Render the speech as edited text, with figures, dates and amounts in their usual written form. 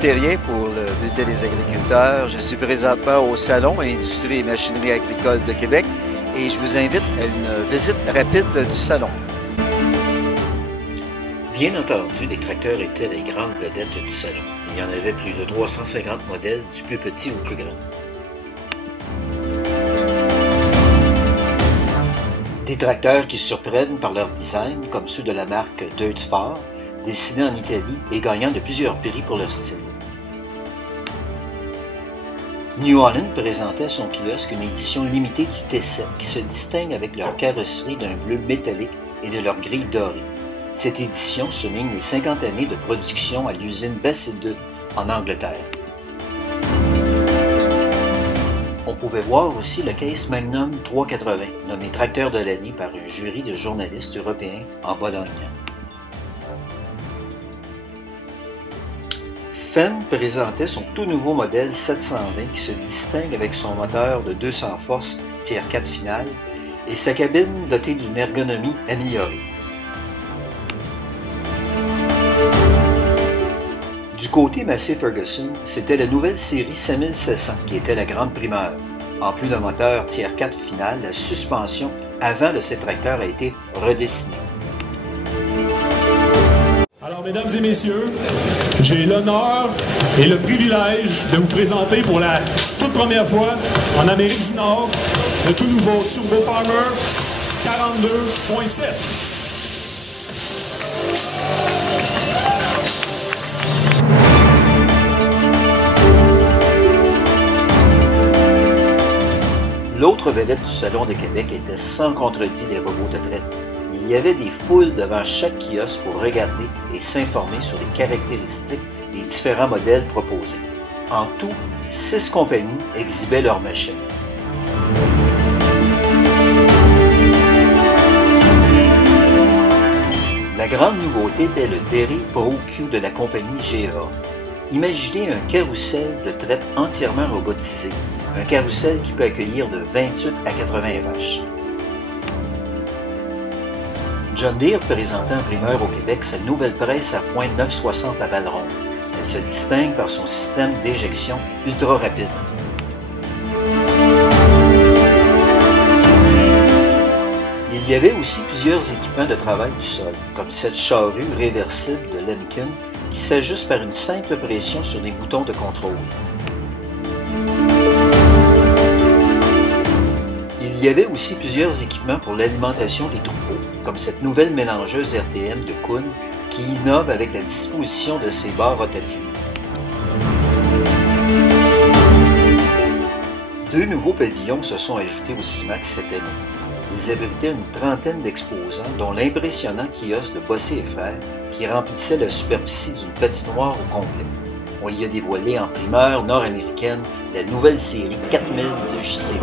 Terrien pour le Bulletin des agriculteurs. Je suis présentement au Salon Industrie et machinerie agricole de Québec et je vous invite à une visite rapide du salon. Bien entendu, les tracteurs étaient les grandes vedettes du salon. Il y en avait plus de 350 modèles, du plus petit au plus grand. Des tracteurs qui surprennent par leur design, comme ceux de la marque Deutz-Fahr, dessinés en Italie et gagnant de plusieurs prix pour leur style. New Holland présentait à son kiosque une édition limitée du T7 qui se distingue avec leur carrosserie d'un bleu métallique et de leur grille dorée. Cette édition souligne les 50 années de production à l'usine Basildon en Angleterre. On pouvait voir aussi le Case Magnum 380, nommé tracteur de l'année par un jury de journalistes européens en Bologne. Fenn présentait son tout nouveau modèle 720 qui se distingue avec son moteur de 200 forces Tier 4 final et sa cabine dotée d'une ergonomie améliorée. Du côté Massey Ferguson, c'était la nouvelle série 5700 qui était la grande primeur. En plus d'un moteur Tier 4 final, la suspension avant de ces tracteurs a été redessinée. Alors, mesdames et messieurs, j'ai l'honneur et le privilège de vous présenter pour la toute première fois en Amérique du Nord le tout nouveau Turbo Farmer 42.7. L'autre vedette du Salon de Québec était sans contredit les robots de traite. Il y avait des foules devant chaque kiosque pour regarder et s'informer sur les caractéristiques des différents modèles proposés. En tout, 6 compagnies exhibaient leurs machines. La grande nouveauté était le Derry Pro Q de la compagnie GA. Imaginez un carrousel de traite entièrement robotisé, un carrousel qui peut accueillir de 28 à 80 vaches. John Deere présentait en primeur au Québec sa nouvelle presse à pointe 960 à balle ronde. Elle se distingue par son système d'éjection ultra rapide. Il y avait aussi plusieurs équipements de travail du sol, comme cette charrue réversible de Lemken qui s'ajuste par une simple pression sur des boutons de contrôle. Il y avait aussi plusieurs équipements pour l'alimentation des troupeaux, comme cette nouvelle mélangeuse RTM de Kuhn qui innove avec la disposition de ses barres rotatives. 2 nouveaux pavillons se sont ajoutés au CIMAX cette année. Ils abritaient une trentaine d'exposants, dont l'impressionnant kiosque de Bossé et Frères qui remplissait la superficie d'une patinoire au complet. On y a dévoilé en primeur nord-américaine la nouvelle série 4000 de JCB.